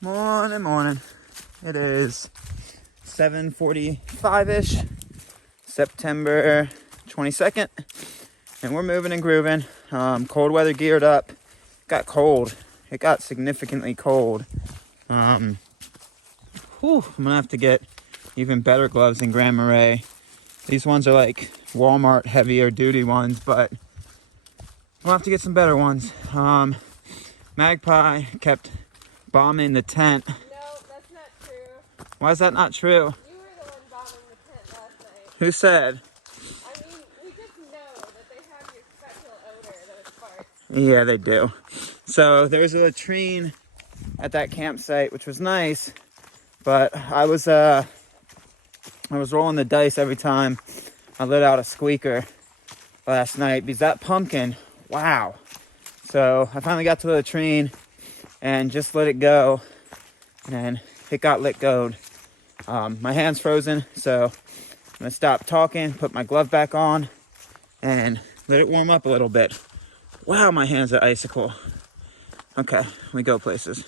Morning, morning. It is 7:45-ish, September 22nd, and we're moving and grooving. Cold weather geared up. Got cold. It got significantly cold. I'm gonna have to get even better gloves than Grand Marais. These ones are like Walmart heavier duty ones, but we'll have to get some better ones. Magpie kept bombing the tent. No, that's not true. Why is that not true? You were the one bombing the tent last night. Who said? I mean, we just know that they have your special odor, those farts. Yeah, they do. So there's a latrine at that campsite, which was nice, but I was rolling the dice every time I let out a squeaker last night because that pumpkin, wow. So I finally got to the latrine and just let it go, and it got let go. My hand's frozen, so I'm gonna stop talking, put my glove back on, and let it warm up a little bit. Wow, my hands are icicle. Okay, we go places.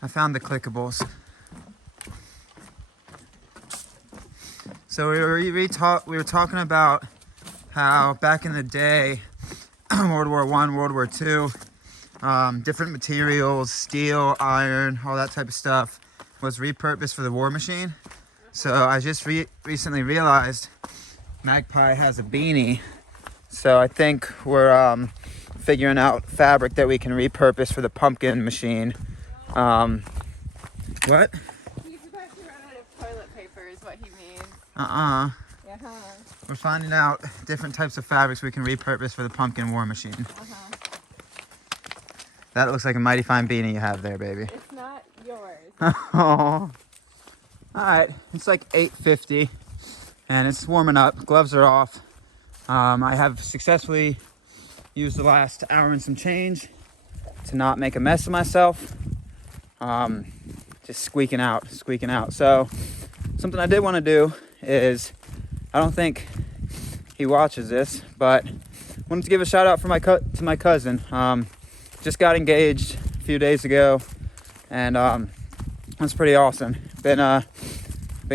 I found the clickables. So we were talking about how back in the day, World War I, World War II, different materials, steel, iron, all that type of stuff was repurposed for the war machine. So I just recently realized Magpie has a beanie. So I think we're figuring out fabric that we can repurpose for the pumpkin machine. What? He's about to run out of toilet paper is what he means. Uh-uh. Uh-huh. We're finding out different types of fabrics we can repurpose for the pumpkin war machine. Uh-huh. That looks like a mighty fine beanie you have there, baby. It's not yours. Oh. Alright, it's like 8:50 and it's warming up. Gloves are off. I have successfully used the last hour and some change to not make a mess of myself. Just squeaking out. So something I did want to do is, I don't think he watches this, but I wanted to give a shout out for to my cousin. Just got engaged a few days ago, and that's pretty awesome. Been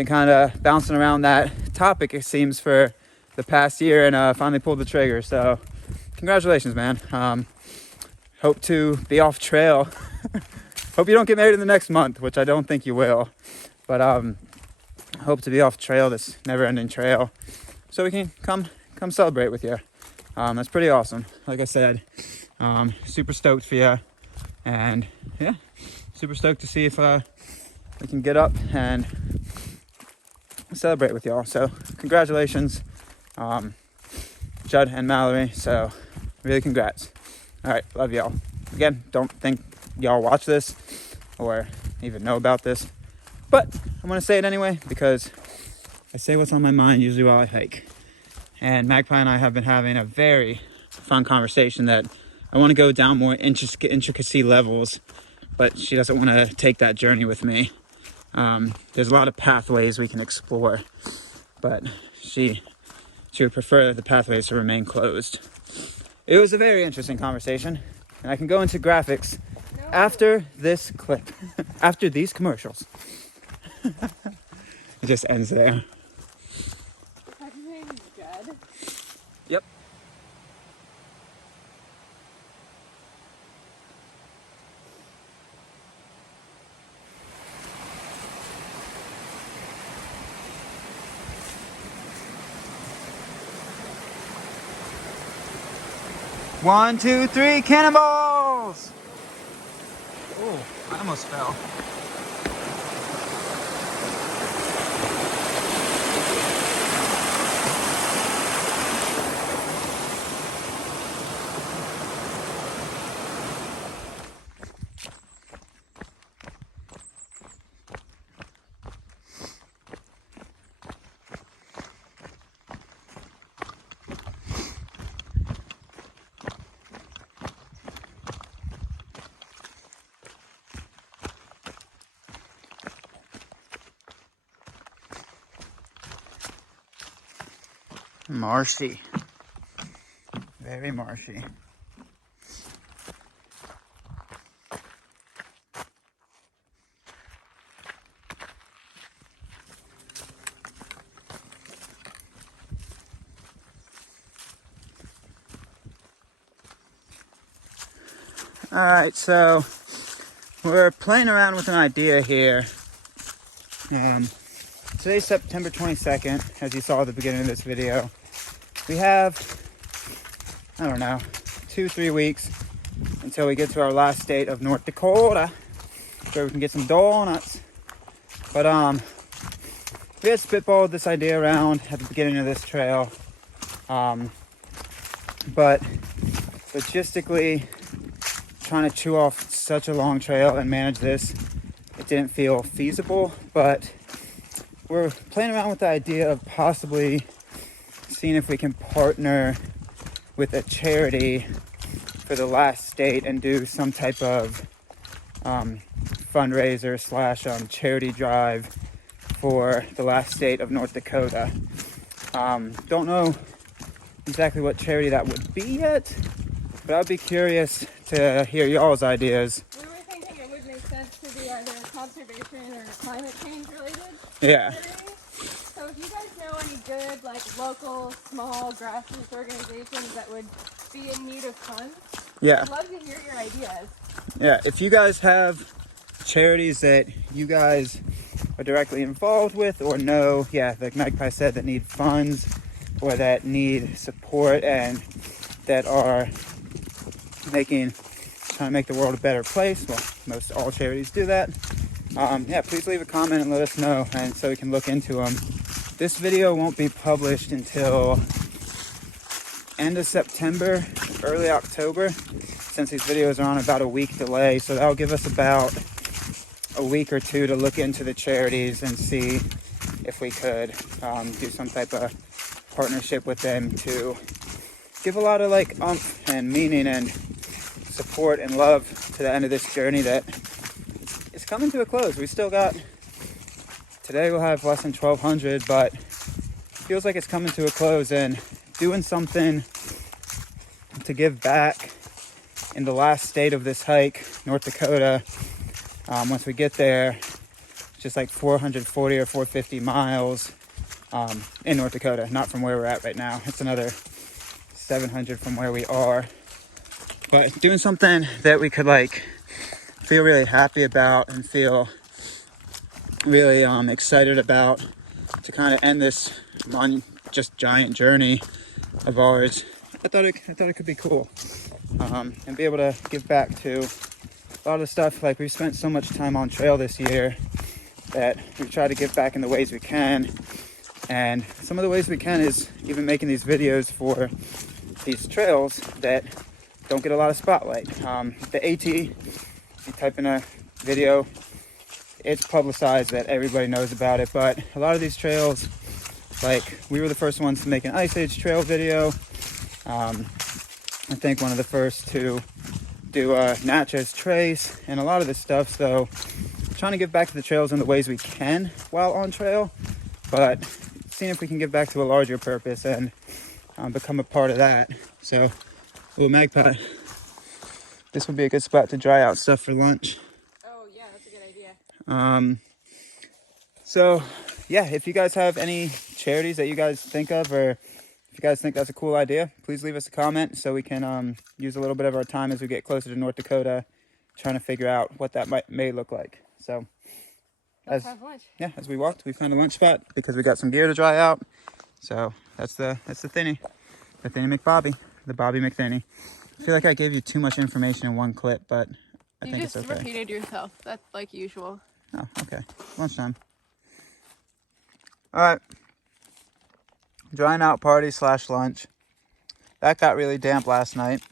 kind of bouncing around that topic, it seems, for the past year, and finally pulled the trigger. So congratulations, man. Hope to be off trail. Hope you don't get married in the next month, which I don't think you will, but hope to be off trail, this never-ending trail, so we can come celebrate with you. That's pretty awesome. Like I said, super stoked for you, and yeah, super stoked to see if we can get up and celebrate with y'all. So congratulations, Judd and Mallory. So really congrats. All right, love y'all. Again, don't think y'all watch this or even know about this, but I'm gonna say it anyway because I say what's on my mind usually while I hike. And Magpie and I have been having a very fun conversation that I want to go down more intricacy levels, but she doesn't want to take that journey with me. There's a lot of pathways we can explore, but she would prefer the pathways to remain closed. It was a very interesting conversation, and I can go into graphics after this clip, after these commercials. It just ends there. What's your name, Judd? Yep. One, two, three, cannonballs! Oh, I almost fell. Marshy. Very marshy. Alright, so we're playing around with an idea here. Today's September 22nd, as you saw at the beginning of this video. We have, I don't know, 2-3 weeks until we get to our last state of North Dakota, where we can get some donuts. But we had spitballed this idea around at the beginning of this trail. But logistically, trying to chew off such a long trail and manage this, it didn't feel feasible. But we're playing around with the idea of possibly seeing if we can partner with a charity for the last state and do some type of fundraiser slash charity drive for the last state of North Dakota. Don't know exactly what charity that would be yet, but I'd be curious to hear y'all's ideas. We were thinking it would make sense to be either conservation or climate change related. Yeah. So if you guys know any good, like, local, small, grassroots organizations that would be in need of funds, Yeah. I'd love to hear your ideas. Yeah, if you guys have charities that you guys are directly involved with or know, yeah, like Magpie said, that need funds or that need support and that are trying to make the world a better place. Well, most all charities do that. Yeah, please leave a comment and let us know, and so we can look into them. This video won't be published until end of September, early October, since these videos are on about a week delay. So that'll give us about a week or two to look into the charities and see if we could do some type of partnership with them to give a lot of like oomph and meaning and support and love to the end of this journey that is coming to a close. We still got, today we'll have less than 1,200, but it feels like it's coming to a close, and doing something to give back in the last state of this hike, North Dakota. Once we get there, just like 440 or 450 miles in North Dakota, not from where we're at right now. It's another 700 from where we are. But doing something that we could like feel really happy about and feel really excited about to kind of end this just giant journey of ours. I thought it could be cool, and be able to give back to a lot of stuff. Like, we've spent so much time on trail this year that we've tried to give back in the ways we can, and some of the ways we can is even making these videos for these trails that don't get a lot of spotlight. The AT, you type in a video, it's publicized that everybody knows about it, but a lot of these trails, like, we were the first ones to make an Ice Age trail video. I think one of the first to do Natchez Trace and a lot of this stuff. So trying to give back to the trails in the ways we can while on trail, but seeing if we can give back to a larger purpose and become a part of that. So, Magpie, this would be a good spot to dry out stuff for lunch. Oh yeah, that's a good idea. So yeah, if you guys have any charities that you guys think of, or if you guys think that's a cool idea, please leave us a comment so we can use a little bit of our time as we get closer to North Dakota, trying to figure out what that may look like. So Let's have lunch. Yeah, as we walked, we found a lunch spot because we got some gear to dry out. So that's the Thinny McBobby, the Bobby McThinny. I feel like I gave you too much information in one clip, but I think it's okay. You just repeated yourself. That's like usual. Oh, okay. Lunchtime. All right. Drying out party / lunch. That got really damp last night.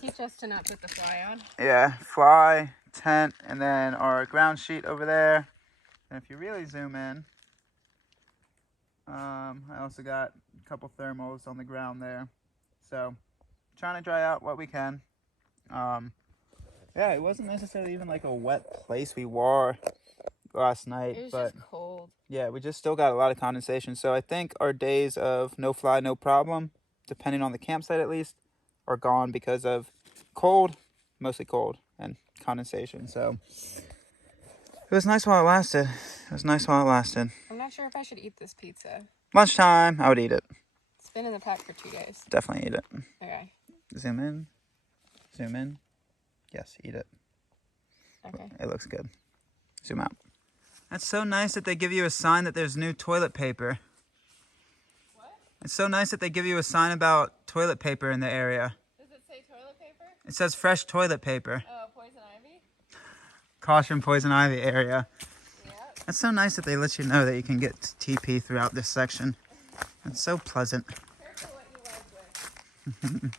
Teach us to not put the fly on. Yeah, fly, tent, and then our ground sheet over there. And if you really zoom in, I also got a couple thermals on the ground there. So, trying to dry out what we can. Yeah, it wasn't necessarily even like a wet place we were last night. It was but just cold. Yeah, we just still got a lot of condensation. So I think our days of no fly, no problem, depending on the campsite at least, are gone because of cold, mostly cold, and condensation. So it was nice while it lasted. I'm not sure if I should eat this pizza. Lunchtime, I would eat it. It's been in the pack for 2 days. Definitely eat it. Okay. Zoom in. Zoom in. Yes, eat it. Okay. It looks good. Zoom out. That's so nice that they give you a sign that there's new toilet paper. What? It's so nice that they give you a sign about toilet paper in the area. Does it say toilet paper? It says fresh toilet paper. Oh, poison ivy? Caution poison ivy area. Yep. That's so nice that they let you know that you can get TP throughout this section. That's so pleasant. Careful what you leg with.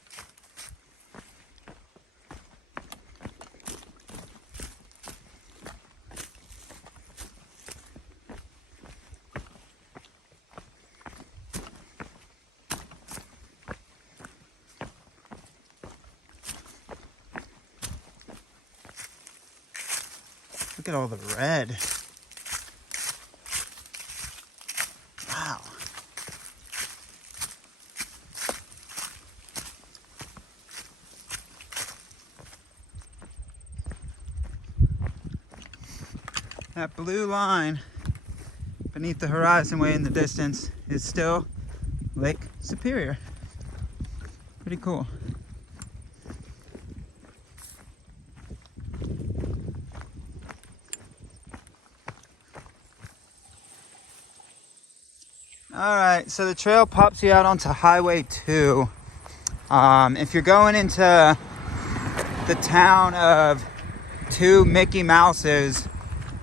Look at all the red. Wow. That blue line beneath the horizon way in the distance is still Lake Superior. Pretty cool. Alright, so the trail pops you out onto Highway 2. If you're going into the town of Two Mickey Mouses,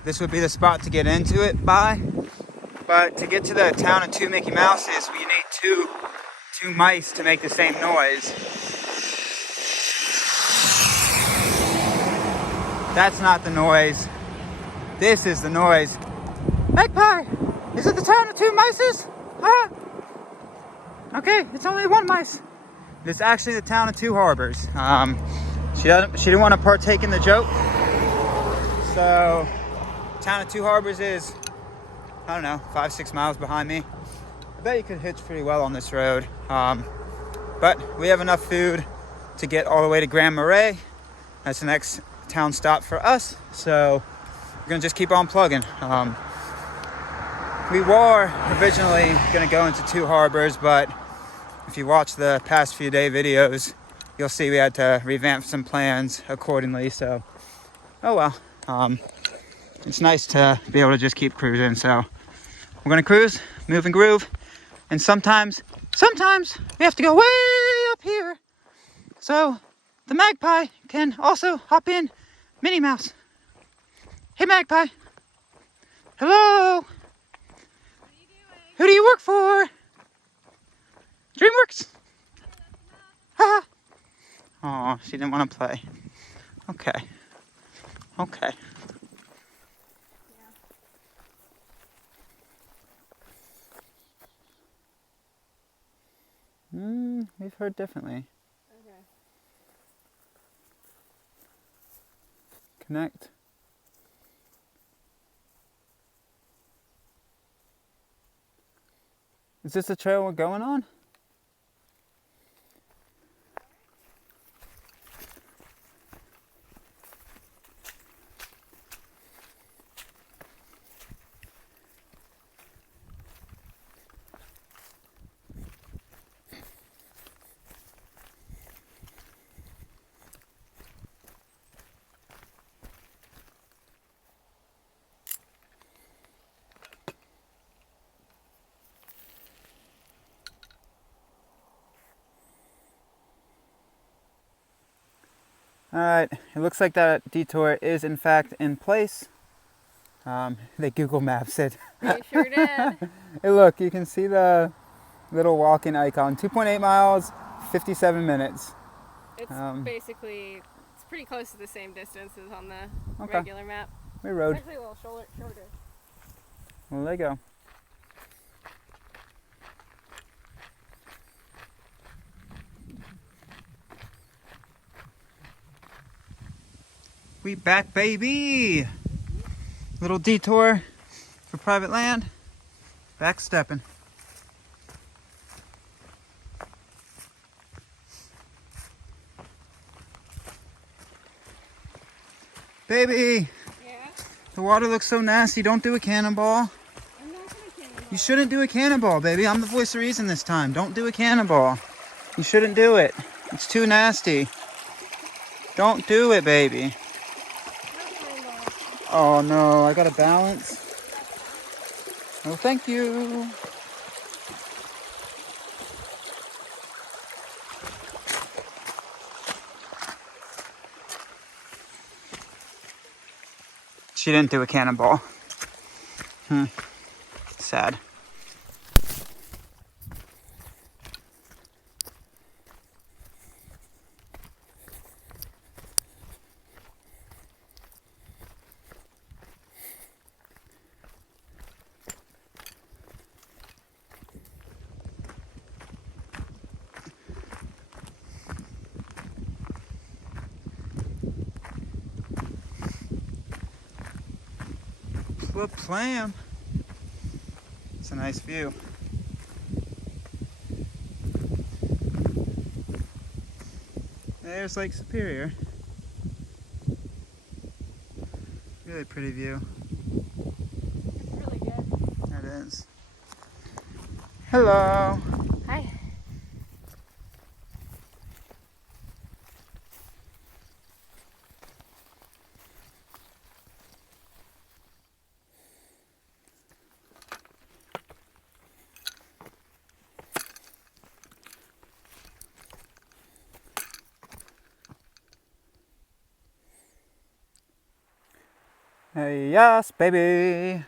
this would be the spot to get into it by. But to get to the town of Two Mickey Mouses, you need two mice to make the same noise. That's not the noise. This is the noise. Magpie! Is it the town of two mices? Huh? Okay, it's only one mice. It's actually the town of Two Harbors. She didn't want to partake in the joke. So, town of Two Harbors is, I don't know, 5-6 miles behind me. I bet you could hitch pretty well on this road. But we have enough food to get all the way to Grand Marais. That's the next town stop for us. So, we're gonna just keep on plugging. We were originally going to go into Two Harbors, but if you watch the past few day videos, you'll see we had to revamp some plans accordingly. So, oh well. It's nice to be able to just keep cruising. So, we're going to cruise, move and groove. And sometimes we have to go way up here. So, the magpie can also hop in Minnie Mouse. Hey, magpie. Hello. Who do you work for? DreamWorks? Haha. Aw, she didn't want to play. Okay. Okay. We've heard differently. Okay. Connect. Is this the trail we're going on? Alright, it looks like that detour is in fact in place. They Google Maps it. They sure did. Hey look, you can see the little walking icon. 2.8 miles, 57 minutes. It's basically, it's pretty close to the same distance as on the regular map. We rode. It's actually a little shorter. Well, there you go. We back, baby! Little detour for private land. Back stepping. Baby! Yeah? The water looks so nasty. Don't do a cannonball. I'm not gonna cannonball. You shouldn't do a cannonball, baby. I'm the voice of reason this time. Don't do a cannonball. You shouldn't do it. It's too nasty. Don't do it, baby. Oh no, I gotta balance. Oh, thank you. She didn't do a cannonball. Sad. Flip clam. It's a nice view. There's Lake Superior. Really pretty view. It's really good. That is. Hello. Hi. Hey, yes, baby.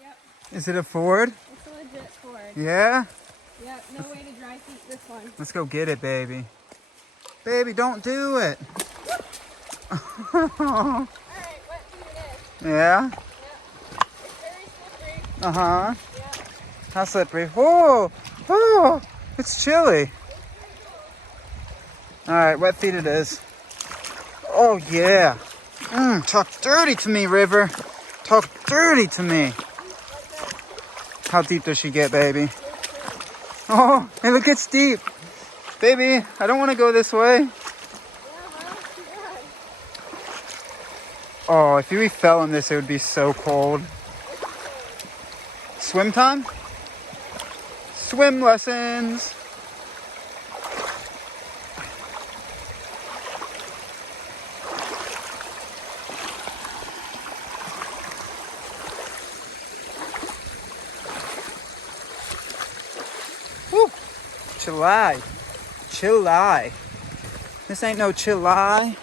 Yep, Is it a Ford? it's a legit Ford. Yeah? Yep, no way to dry heat this one. Let's go get it, baby. Baby, don't do it. Alright, wet feet it is. Yeah? Yep. It's very slippery. Uh-huh. Yep. How slippery? Oh, oh, it's chilly. All right, wet feet it is. Oh, yeah. Talk dirty to me, River. Talk dirty to me. How deep does she get, baby? Oh, hey, look, it's deep. Baby, I don't want to go this way. Yeah, well, yeah. Oh, if we fell in this, it would be so cold. Swim time? Swim lessons. Woo! Chillai. Chillai. This ain't no chillai.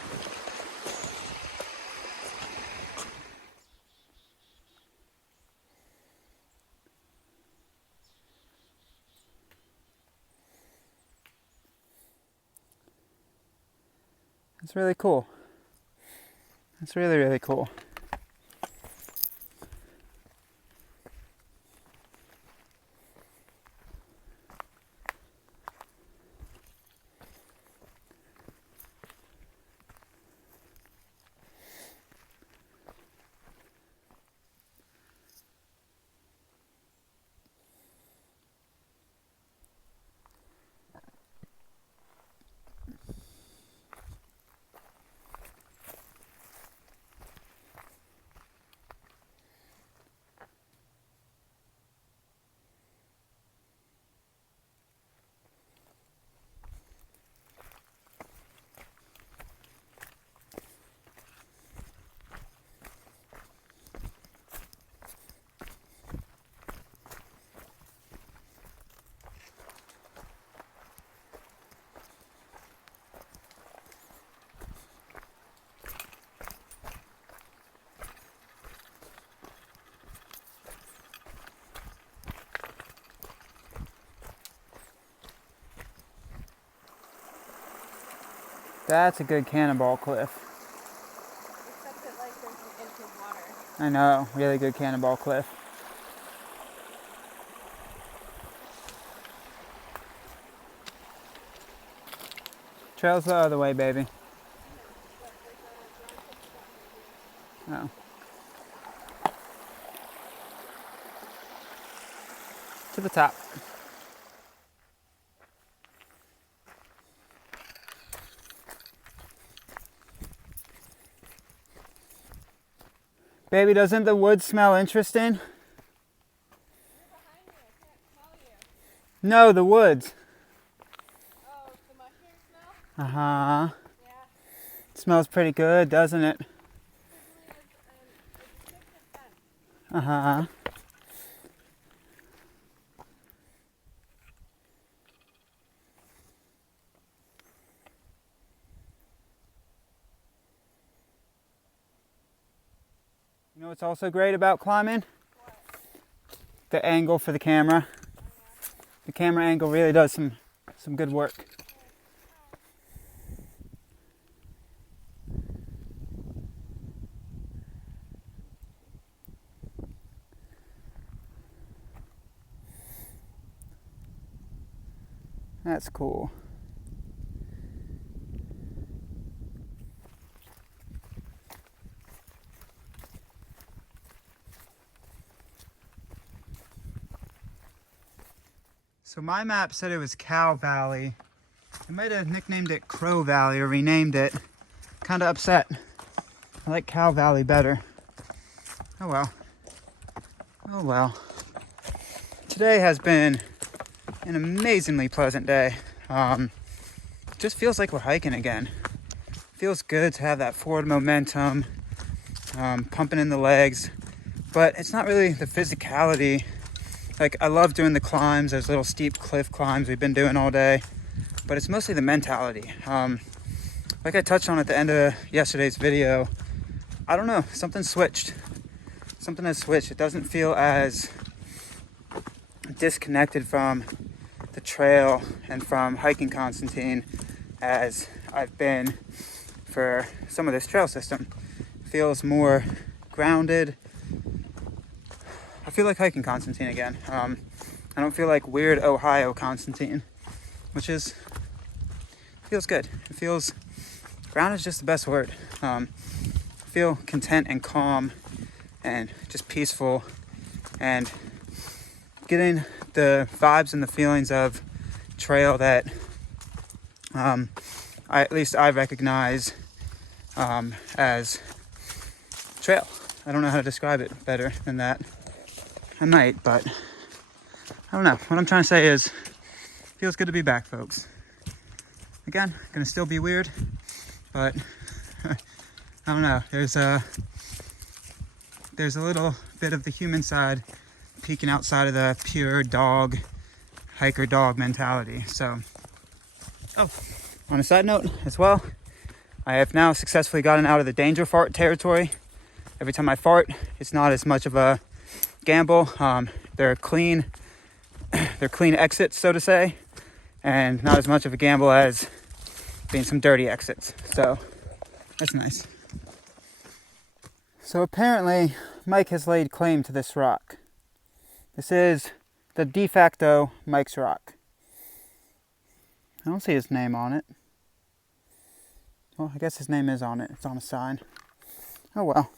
It's really cool. It's really, really cool. That's a good cannonball cliff. Except that, like, there's an inch of water. I know, really good cannonball cliff. Trail's the other way, baby. Oh. To the top. Baby, doesn't the wood smell interesting? No, the woods. Oh, the mushroom smell? Uh-huh. Yeah. It smells pretty good, doesn't it? Certainly is a sixth sense. Uh-huh. You know what's also great about climbing? What? The angle for the camera. Oh, yeah. The camera angle really does some good work. That's cool. So my map said it was Cow Valley. I might have nicknamed it Crow Valley or renamed it. Kind of upset. I like Cow Valley better. Oh well. Oh well. Today has been an amazingly pleasant day. It just feels like we're hiking again. Feels good to have that forward momentum, pumping in the legs, but it's not really the physicality. Like, I love doing the climbs, those little steep cliff climbs we've been doing all day, but it's mostly the mentality. Like I touched on at the end of yesterday's video, I don't know, something switched. Something has switched. It doesn't feel as disconnected from the trail and from hiking Constantine as I've been for some of this trail system. It feels more grounded. I feel like hiking Constantine again. I don't feel like weird Ohio Constantine, which feels good. It feels, grounded is just the best word. I feel content and calm and just peaceful and getting the vibes and the feelings of trail that at least I recognize as trail. I don't know how to describe it better than that. I might, but I don't know. What I'm trying to say is, feels good to be back, folks. Again, gonna still be weird, but I don't know. There's a little bit of the human side peeking outside of the pure dog, hiker dog mentality. So, on a side note as well, I have now successfully gotten out of the danger fart territory. Every time I fart, it's not as much of a gamble. They're clean exits, so to say, and not as much of a gamble as being some dirty exits. So that's nice. So apparently Mike has laid claim to this rock. This is the de facto Mike's rock. I don't see his name on it. Well, I guess his name is on it. It's on a sign. Oh well.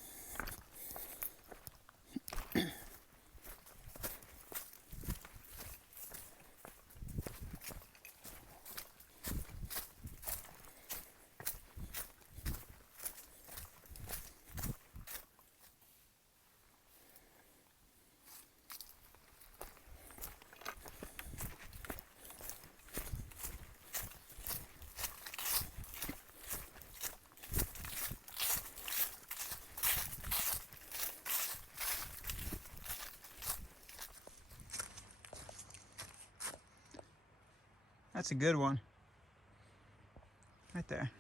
That's a good one. Right there.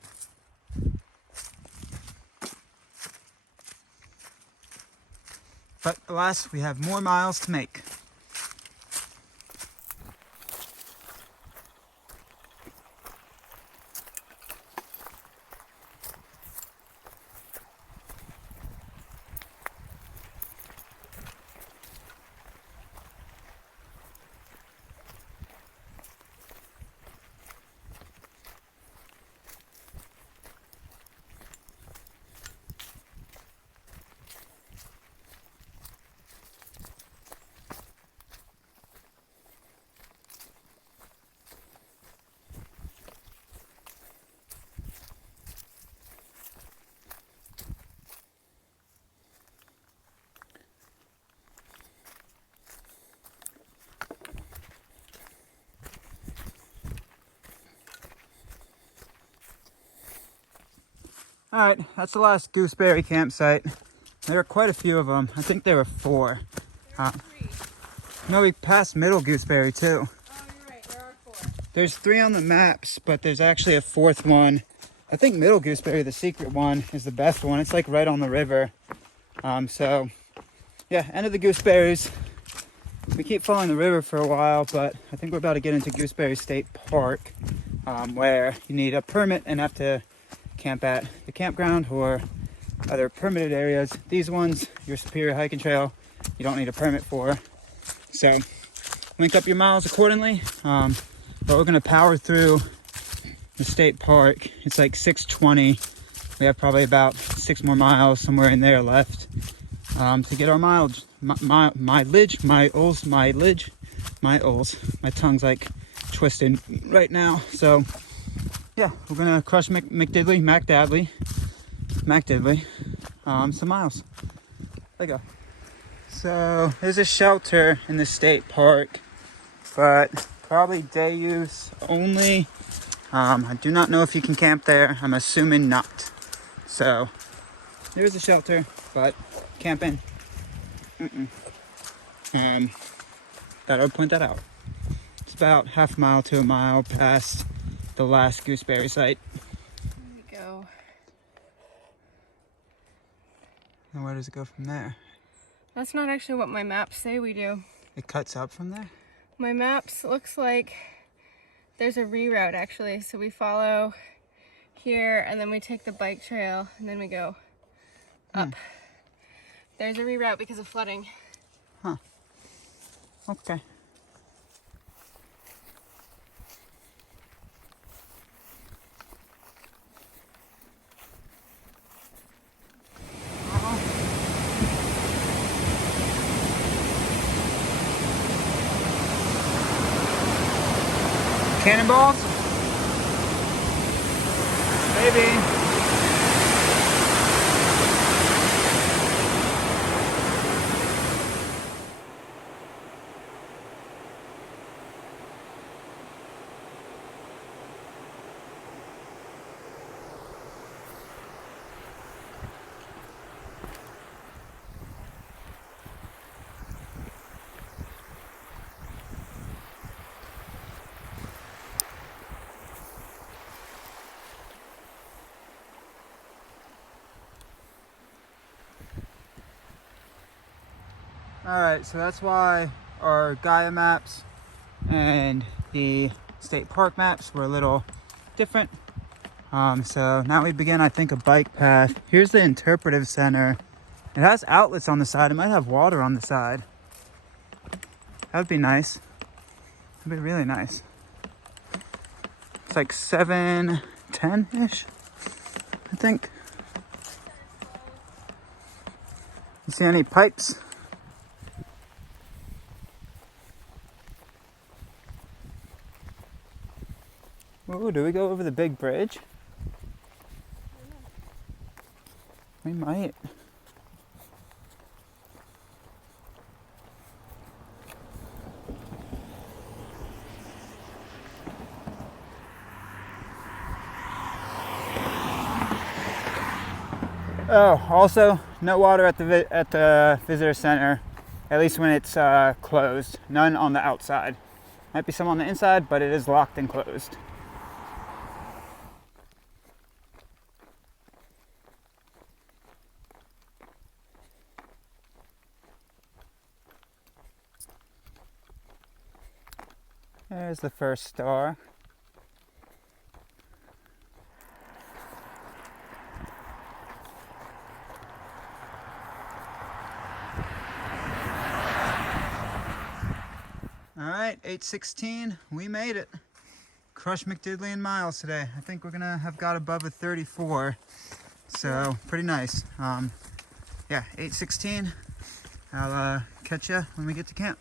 But alas, we have more miles to make. All right, that's the last Gooseberry Campsite. There are quite a few of them. I think there were 4. There are 3. No, we passed Middle Gooseberry too. Oh, you're right. There are 4. There's 3 on the maps, but there's actually a 4th one. I think Middle Gooseberry, the secret one, is the best one. It's like right on the river. So yeah, end of the gooseberries. We keep following the river for a while, but I think we're about to get into Gooseberry State Park, where you need a permit and have to camp at the campground or other permitted areas. These ones, your Superior Hiking Trail, you don't need a permit for. So link up your miles accordingly. But we're gonna power through the state park. It's like 6:20. We have probably about 6 more miles, somewhere in there left, to get our mileage. My tongue's like twisted right now. So yeah, we're gonna crush Mac Dadley, some miles. There you go. So there's a shelter in the state park, but probably day use only. I do not know if you can camp there. I'm assuming not. So there's a shelter, but camping. Thought I would point that out. It's about half a mile to a mile past the last gooseberry site. There we go. And where does it go from there? That's not actually what my maps say we do. It cuts up from there? My maps looks like there's a reroute actually. So we follow here and then we take the bike trail and then we go up. There's a reroute because of flooding. Huh. Okay. Cannonballs? Maybe. Alright, so that's why our Gaia maps and the state park maps were a little different. So now we begin, I think, a bike path. Here's the interpretive center. It has outlets on the side. It might have water on the side. That would be nice. That'd be really nice. It's like 7:10-ish, I think. You see any pipes? Ooh, do we go over the big bridge? We might. Oh, also, no water at the visitor center, at least when it's closed. None on the outside. Might be some on the inside, but it is locked and closed. There's the first star. All right, 8:16, we made it. Crushed McDiddley in miles today. I think we're gonna have got above a 34, so pretty nice. Yeah, 8:16. I'll catch you when we get to camp.